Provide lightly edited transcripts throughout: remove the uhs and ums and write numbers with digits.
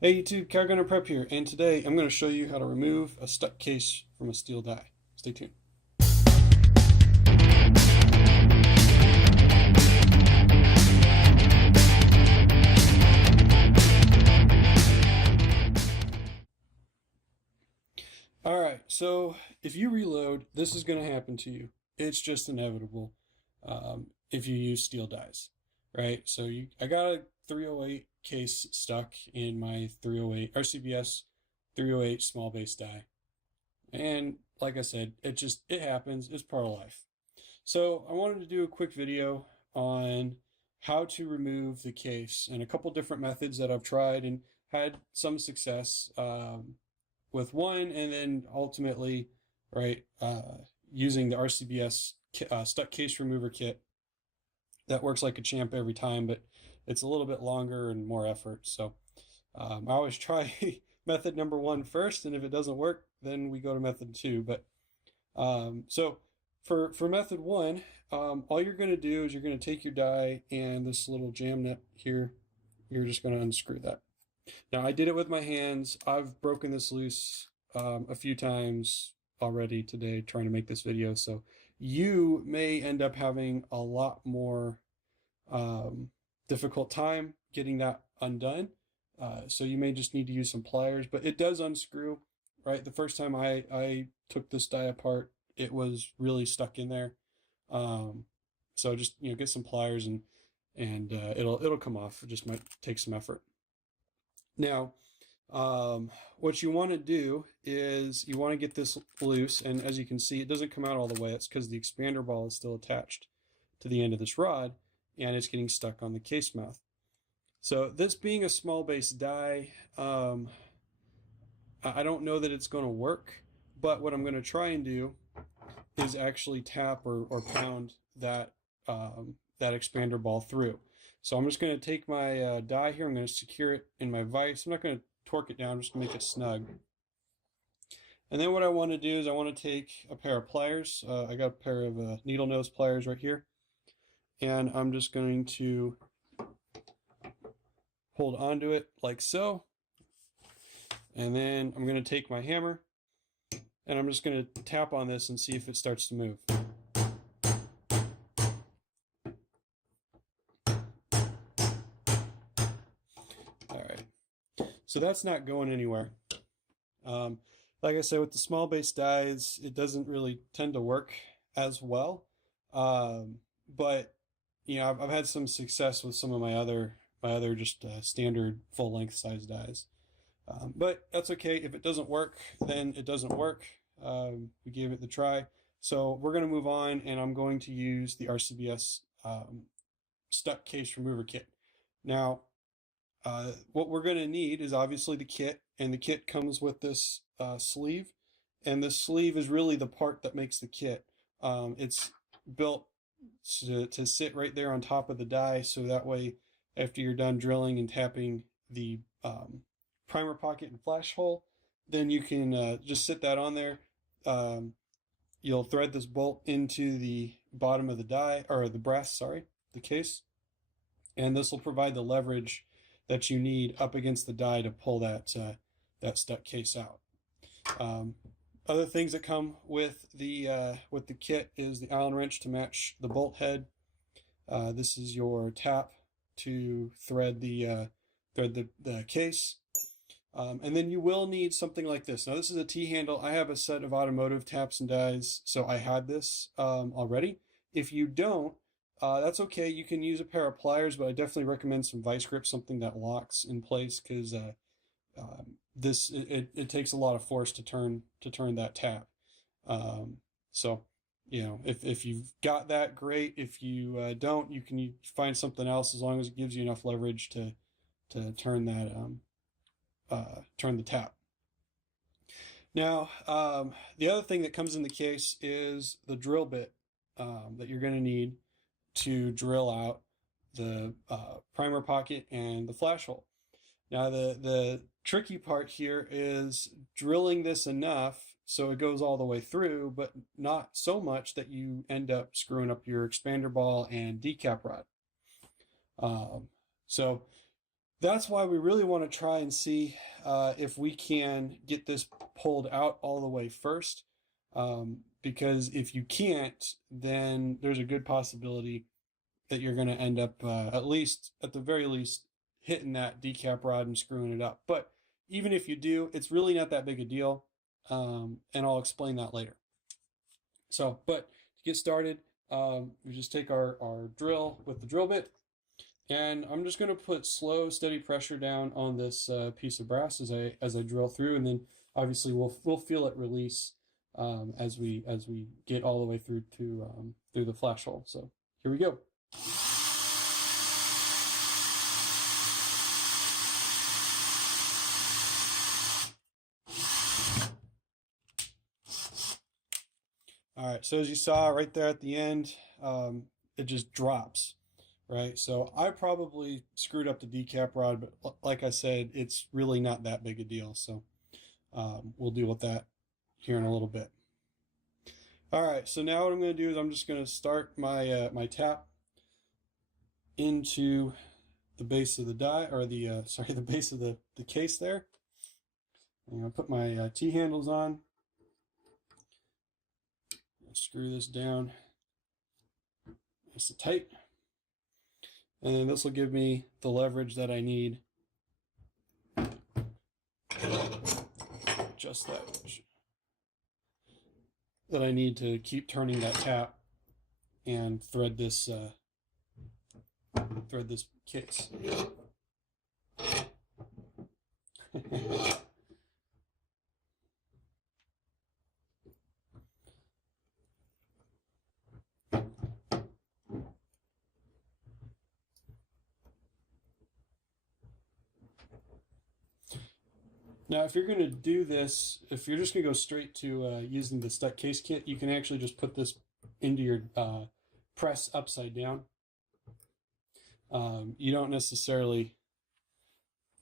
Hey YouTube, Calgunandprep here, and today I'm going to show you how to remove a stuck case from a steel die. Stay tuned. Alright, so if you reload, this is going to happen to you. It's just inevitable if you use steel dies, right? So I got a 308 case stuck in my 308 Rcbs 308 small base die. And like I said, it happens. It's part of life. So I wanted to do a quick video on how to remove the case and a couple different methods that I've tried and had some success with one, and then ultimately, right, using the Rcbs Stuck Case Remover Kit. That works like a champ every time, but it's a little bit longer and more effort. So I always try method number one first, and if it doesn't work, then we go to method two. But so for method one, all you're going to do is you're going to take your die and this little jam nut here, you're just going to unscrew that. Now I did it with my hands. I've broken this loose a few times already today trying to make this video, so you may end up having a lot more difficult time getting that undone. So you may just need to use some pliers, but it does unscrew, right? The first time I took this die apart, it was really stuck in there. So just get some pliers and it'll come off. It just might take some effort. Now, what you want to do is you want to get this loose, and as you can see, it doesn't come out all the way. It's because the expander ball is still attached to the end of this rod, and it's getting stuck on the case mouth. So this being a small base die, I don't know that it's going to work, but what I'm going to try and do is actually tap or pound that that expander ball through. So I'm just going to take my die here. I'm going to secure it in my vise. I'm not going to torque it down. I'm just going to make it snug. And then what I want to do is I want to take a pair of pliers. I got a pair of needle nose pliers right here. And I'm just going to hold onto it like so. And then I'm going to take my hammer and I'm just going to tap on this and see if it starts to move. All right, so that's not going anywhere. Like I said, with the small base dies, it doesn't really tend to work as well. But I've had some success with some of my other just standard full length size dies. But that's okay. If it doesn't work, then it doesn't work. We gave it the try. So we're going to move on, and I'm going to use the Rcbs Stuck Case Remover Kit. Now, what we're going to need is obviously the kit, and the kit comes with this sleeve, and this sleeve is really the part that makes the kit. It's built to sit right there on top of the die, so that way after you're done drilling and tapping the primer pocket and flash hole, then you can just sit that on there. You'll thread this bolt into the bottom of the die, or the brass, sorry, the case, and this will provide the leverage that you need up against the die to pull that stuck case out. Other things that come with the kit is the Allen wrench to match the bolt head. This is your tap to thread the case. And then you will need something like this. Now this is a T-handle. I have a set of automotive taps and dies, so I had this already. If you don't, that's okay. You can use a pair of pliers, but I definitely recommend some vice grip, something that locks in place, because it takes a lot of force to turn that tap. So if you've got that, great. If you don't, you can find something else, as long as it gives you enough leverage to turn that turn the tap. Now, the other thing that comes in the case is the drill bit that you're going to need to drill out the primer pocket and the flash hole. Now, the tricky part here is drilling this enough so it goes all the way through, but not so much that you end up screwing up your expander ball and decap rod. So that's why we really want to try and see if we can get this pulled out all the way first. Because if you can't, then there's a good possibility that you're going to end up, at the very least, hitting that decap rod and screwing it up. But even if you do, it's really not that big a deal. And I'll explain that later. So, but to get started, we just take our drill with the drill bit, and I'm just going to put slow, steady pressure down on this piece of brass as I drill through, and then obviously we'll feel it release as we get all the way through to through the flash hole. So here we go. All right, so as you saw right there at the end, it just drops, right? So I probably screwed up the decap rod, but like I said, it's really not that big a deal. So we'll deal with that here in a little bit. All right, so now what I'm going to do is I'm just going to start my my tap into the base of the die, or the the base of the case there. I'm going to put my T-handles on. Screw this down nice and tight, and then this will give me the leverage that I need. Just that I need to keep turning that tap and thread this case. Now, if you're going to do this, if you're just going to go straight to using the Stuck Case kit, you can actually just put this into your press upside down. You don't necessarily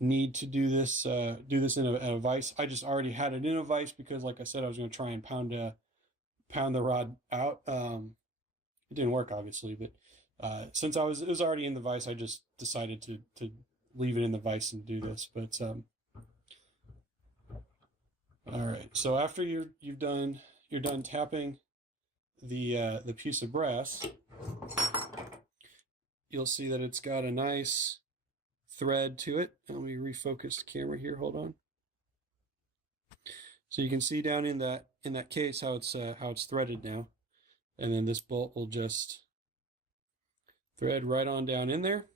need to do this in a vise. I just already had it in a vise because, like I said, I was going to try and pound the rod out. It didn't work, obviously, but since it was already in the vise, I just decided to leave it in the vise and do this. But all right, so after you're done tapping the piece of brass, you'll see that it's got a nice thread to it. Let me refocus the camera here. Hold on. So you can see down in that case how it's threaded now, and then this bolt will just thread right on down in there.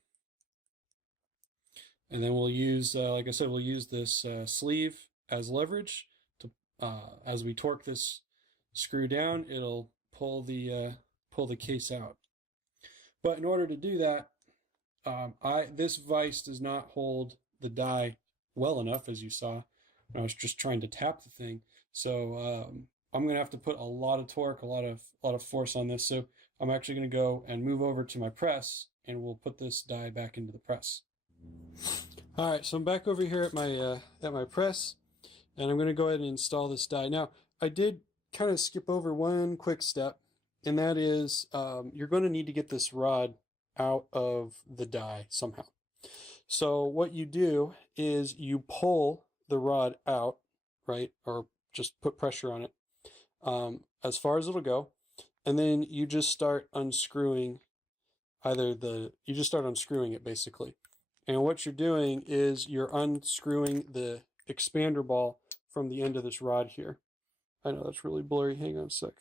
And then we'll use, like I said, we'll use this sleeve as leverage to, as we torque this screw down, it'll pull the case out. But in order to do that, this vise does not hold the die well enough, as you saw when I was just trying to tap the thing. So I'm going to have to put a lot of torque, a lot of force on this. So I'm actually going to go and move over to my press, and we'll put this die back into the press. All right, so I'm back over here at my press, and I'm going to go ahead and install this die. Now, I did kind of skip over one quick step, and that is you're going to need to get this rod out of the die somehow. So what you do is you pull the rod out, right, or just put pressure on it as far as it'll go, and then you just start unscrewing it basically. And what you're doing is you're unscrewing the expander ball from the end of this rod here. I know that's really blurry. Hang on a sec.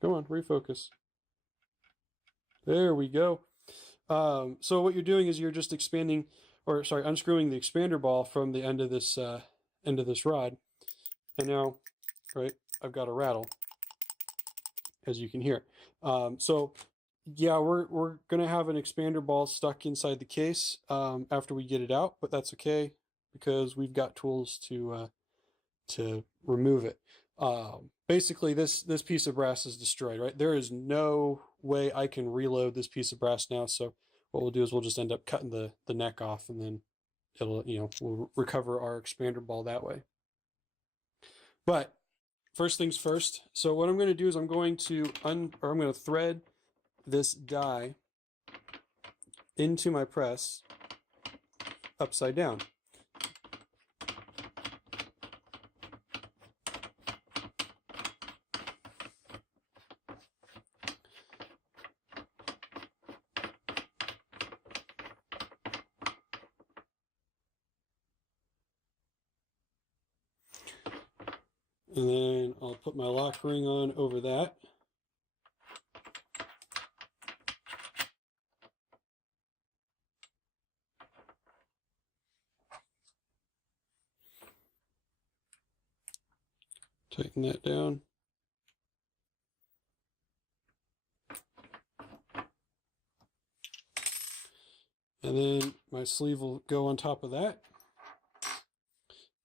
Come on, refocus. There we go. So what you're doing is you're just unscrewing the expander ball from the end of this rod. And now, right, I've got a rattle, as you can hear. So yeah, we're gonna have an expander ball stuck inside the case after we get it out, but that's okay because we've got tools to remove it. Basically, this piece of brass is destroyed, right? There is no way I can reload this piece of brass now. So what we'll do is we'll just end up cutting the neck off, and then we'll recover our expander ball that way. But first things first. So what I'm going to do is I'm going to thread this die into my press upside down. And then I'll put my lock ring on over that. Tighten that down. And then my sleeve will go on top of that.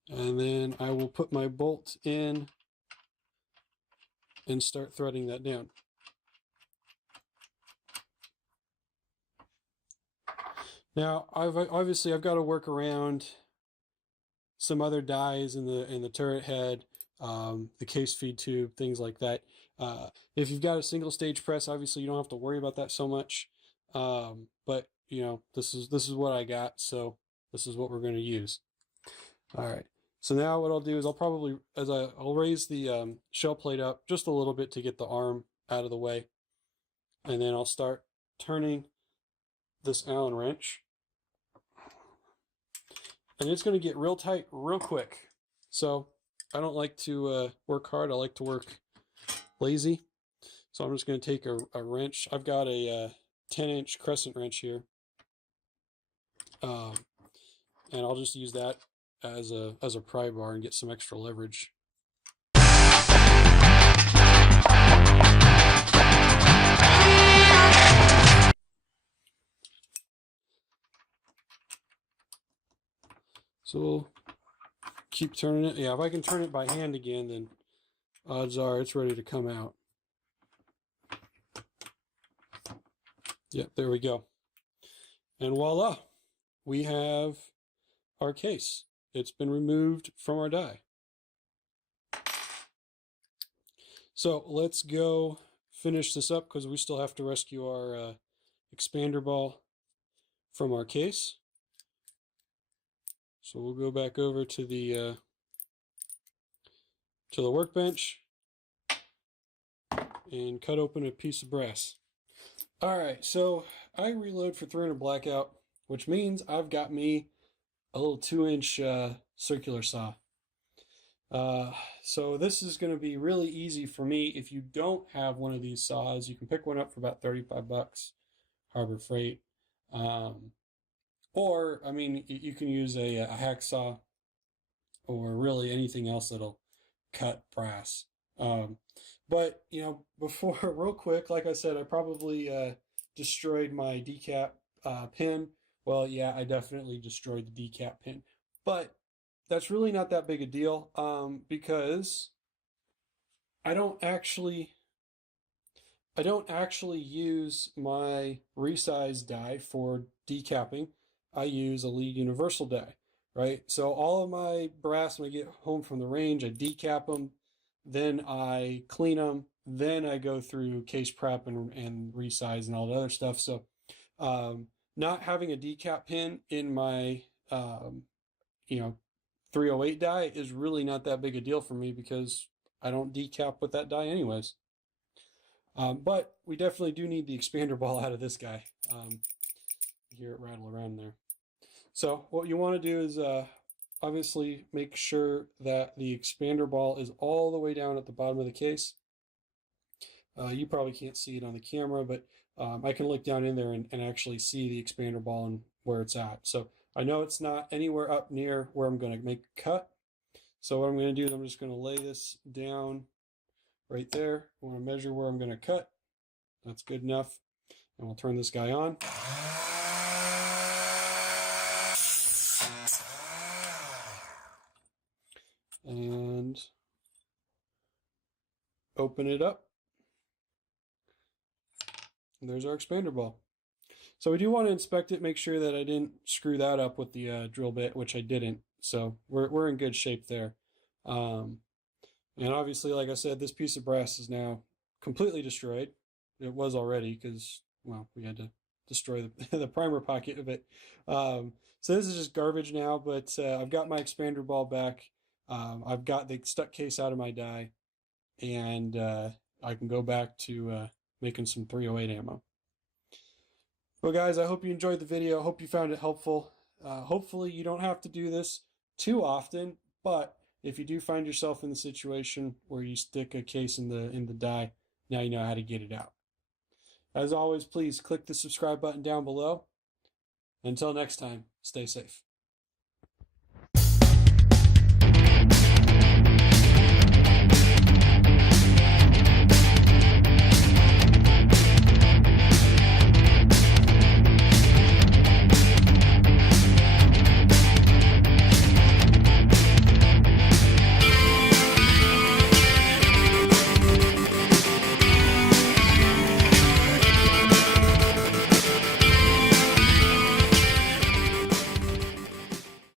And then I will put my bolt in and start threading that down. Now, I've got to work around some other dies in the turret head, the case feed tube, things like that. If you've got a single stage press, obviously you don't have to worry about that so much. But you know, this is what I got, so this is what we're going to use. All right. So now what I'll do is I'll raise the shell plate up just a little bit to get the arm out of the way, and then I'll start turning this Allen wrench, and it's going to get real tight real quick. So I don't like to work hard. I like to work lazy. So I'm just going to take a wrench. I've got a 10-inch crescent wrench here, and I'll just use that as a pry bar and get some extra leverage. So we'll keep turning it. Yeah, if I can turn it by hand again, then odds are it's ready to come out. Yep, there we go. And voila, we have our case. It's been removed from our die. So let's go finish this up because we still have to rescue our expander ball from our case. So we'll go back over to the workbench and cut open a piece of brass. All right, so I reload for 300 blackout, which means I've got me a little 2-inch circular saw. So this is going to be really easy for me. If you don't have one of these saws, you can pick one up for about 35 bucks, Harbor Freight. Or, I mean, you can use a hacksaw or really anything else that'll cut brass. But, you know, before, real quick, like I said, I probably destroyed my decap pin. Well, yeah, I definitely destroyed the decap pin. But that's really not that big a deal because I don't actually use my resize die for decapping. I use a Lee universal die, right? So all of my brass, when I get home from the range, I decap them, then I clean them, then I go through case prep and resize and all the other stuff. So not having a decap pin in my 308 die is really not that big a deal for me because I don't decap with that die anyways. But we definitely do need the expander ball out of this guy. You hear it rattle around there. So what you want to do is obviously make sure that the expander ball is all the way down at the bottom of the case. You probably can't see it on the camera, but I can look down in there and actually see the expander ball and where it's at. So I know it's not anywhere up near where I'm going to make a cut. So what I'm going to do is I'm just going to lay this down right there. I want to measure where I'm going to cut. That's good enough. And we'll turn this guy on. And open it up. And there's our expander ball. So we do want to inspect it, make sure that I didn't screw that up with the drill bit, which I didn't. So we're in good shape there. And obviously, like I said, this piece of brass is now completely destroyed. It was already because, well, we had to destroy the primer pocket of it. So this is just garbage now, but I've got my expander ball back. I've got the stuck case out of my die, and I can go back to making some 308 ammo. Well, guys, I hope you enjoyed the video. I hope you found it helpful. Hopefully you don't have to do this too often, but if you do find yourself in the situation where you stick a case in the die, now you know how to get it out. As always, please click the subscribe button down below. Until next time, stay safe.